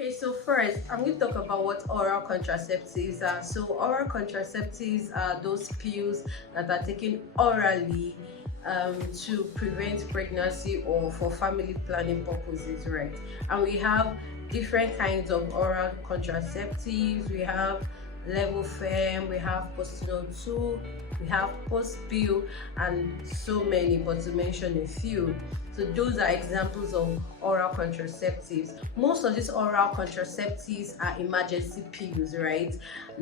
Okay, so first, I'm going to talk about what oral contraceptives are. So, oral contraceptives are those pills that are taken orally to prevent pregnancy or for family planning purposes, right? And we have different kinds of oral contraceptives. We have level fem, we have postino-2, we have post pill, and so many, but to mention a few. So those are examples of oral contraceptives. Most of these oral contraceptives are emergency pills, right?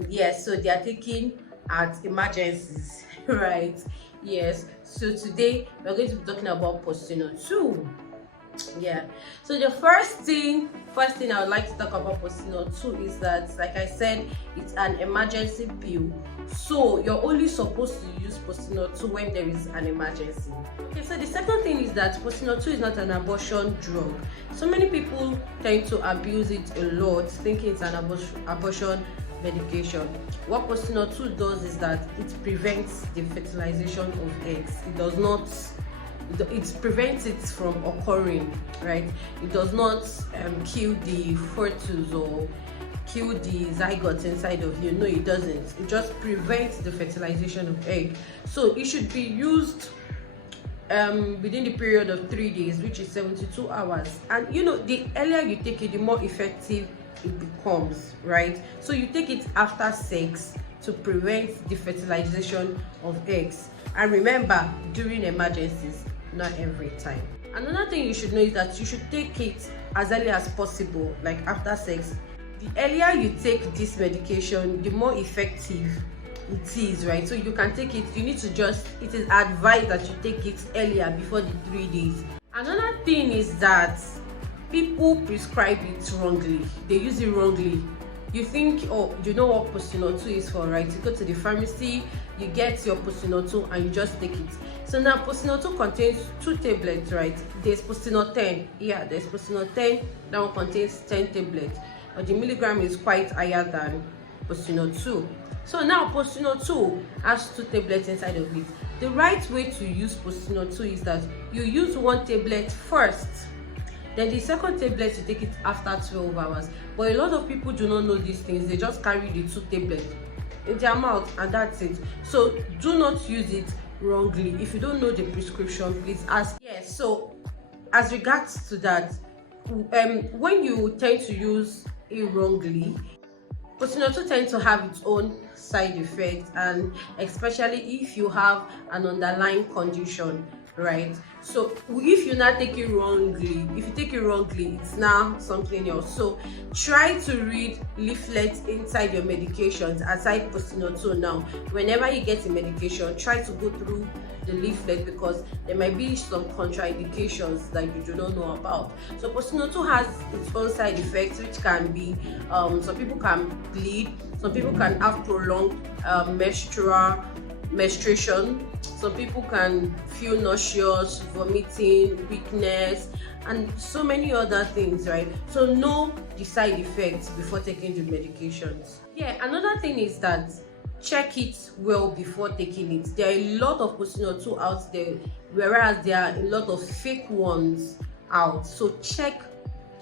Yes, so they are taken at emergencies, right? Yes, so today we're going to be talking about postino-2. Yeah, so the first thing I would like to talk about postino-2 is that, like I said, it's an emergency pill, so you're only supposed to use postino-2 when there is an emergency. Okay, so the second thing is that postino-2 is not an abortion drug. So many people tend to abuse it a lot, thinking it's an abortion medication. What postino-2 does is that it prevents the fertilization of eggs. It prevents it from occurring, right? It does not kill the fetus or kill the zygote inside of you. No, it doesn't. It just prevents the fertilization of egg. So it should be used within the period of 3 days, which is 72 hours. And the earlier you take it, the more effective it becomes, right? So you take it after sex to prevent the fertilization of eggs. And remember, during emergencies, not every time. Another thing you should know is that you should take it as early as possible, like after sex. The earlier you take this medication, the more effective it is, right? So you can take it, it is advised that you take it earlier before the 3 days. Another thing is that people prescribe it wrongly. They use it wrongly. You think, oh, you know what postino-2 is for, right? You go to the pharmacy, you get your postino-2 and you just take it. So now postino-2 contains 2 tablets, right? There's postino-10. Yeah, there's postino-10. That one contains 10 tablets, but the milligram is quite higher than postino-2. So now postino-2 has 2 tablets inside of it. The right way to use postino-2 is that you use 1 tablet first, then the second tablet you take it after 12 hours. But a lot of people do not know these things. They just carry the 2 tablets in their mouth and that's it. So do not use it wrongly. If you don't know the prescription, please ask. Yes, so as regards to that, when you tend to use it wrongly, postino-2 tends to have its own side effects, and especially if you have an underlying condition, right? So if you not take it wrongly, if you take it wrongly, it's now something else. So try to read leaflets inside your medications aside postino-2. Now whenever you get a medication, try to go through the leaflet, because there might be some contraindications that you do not know about. So postino-2 has its own side effects, which can be some people can bleed, some people can have prolonged menstruation, some people can feel nauseous, vomiting, weakness, and so many other things, right? So know the side effects before taking the medications. Yeah, another thing is that check it well before taking it. There are a lot of postino-2 out there, whereas there are a lot of fake ones out. So check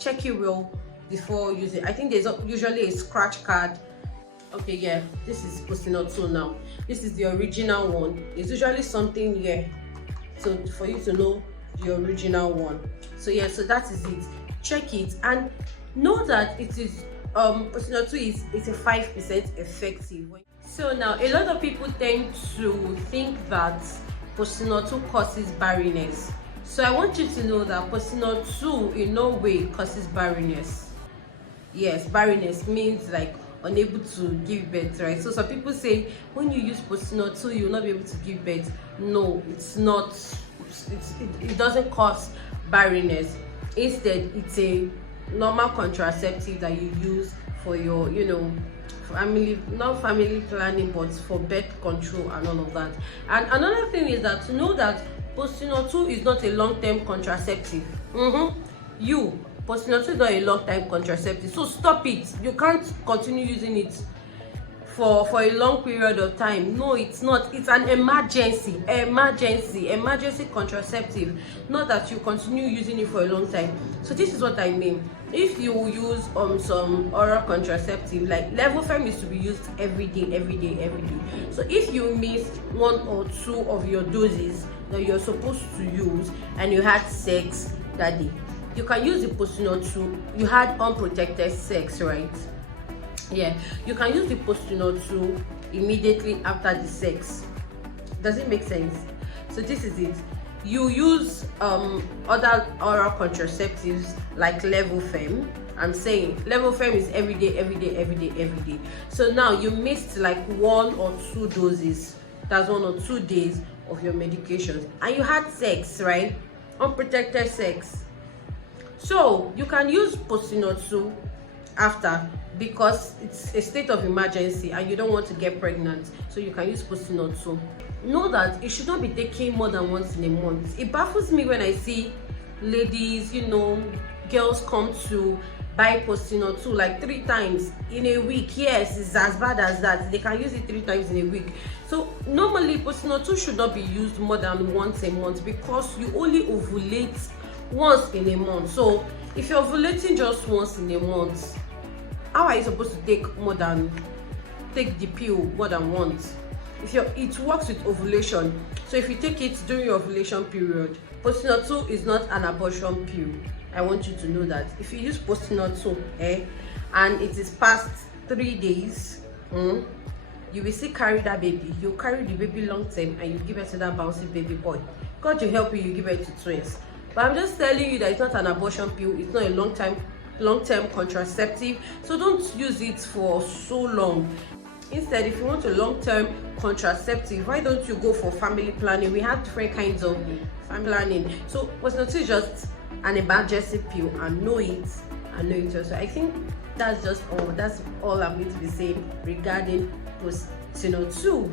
it well before using. I think there's usually a scratch card. Okay, yeah, this is postino-2 now. This is the original one. There's usually something here, so for you to know the original one. So yeah, so that is it. Check it and know that it is postino-2 is 85% effective. So now a lot of people tend to think that postino-2 causes barrenness. So I want you to know that postino-2 in no way causes barrenness. Yes, barrenness means like unable to give birth, right? So some people say when you use postino-2 you'll not be able to give birth. No, it's not. It doesn't cause barrenness. Instead, it's a normal contraceptive that you use for your not family planning, but for birth control and all of that. And another thing is that to know that postino-2 is not a long-term contraceptive. Postino-2 is not a long-time contraceptive, so stop it. You can't continue using it for a long period of time. No, it's not. It's an emergency contraceptive, not that you continue using it for a long time. So this is what I mean. if you use some oral contraceptive, like Levofem is to be used every day, every day, every day. So if you miss 1 or 2 of your doses that you're supposed to use and you had sex that day, you can use the POSTINOR-2. You had unprotected sex, right? Yeah, you can use the POSTINOR-2 immediately after the sex. Does it make sense? So this is it. You use other oral contraceptives like Levofem. I'm saying Levofem is every day, every day, every day, every day. So now you missed like 1 or 2 doses, that's 1 or 2 days of your medications, and you had sex, right? Unprotected sex. So you can use POSTINOR-2 after, because it's a state of emergency and you don't want to get pregnant, so you can use POSTINOR-2. Know that it should not be taken more than once in a month. It baffles me when I see ladies, girls come to buy POSTINOR-2 like 3 times in a week. Yes, it's as bad as that. They can use it 3 times in a week. So normally POSTINOR-2 should not be used more than once a month, because you only ovulate once in a month. So if you're ovulating just once in a month, how are you supposed to take the pill more than once? It works with ovulation. So if you take it during your ovulation period, POSTINOR-2 is not an abortion pill. I want you to know that. If you use POSTINOR-2 and it is past 3 days, you will still carry that baby. You carry the baby long term and you give it to that bouncy baby boy. God will help you give it to twins. But I'm just telling you that it's not an abortion pill. It's not a long-term contraceptive. So don't use it for so long. Instead, if you want a long-term contraceptive, why don't you go for family planning? We have different kinds of family planning. So POSTINOR-2 is just an emergency pill, and know it also. I think that's just all. That's all I'm going to be saying regarding POSTINOR-2.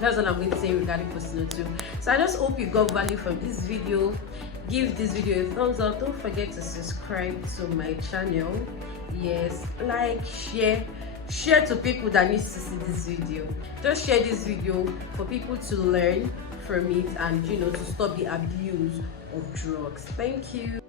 That's all I'm going to say regarding POSTINOR-2. So I just hope you got value from this video. Give this video a thumbs up. Don't forget to subscribe to my channel. Yes, like, share to people that needs to see this video. Just share this video for people to learn from it and to stop the abuse of drugs. Thank you.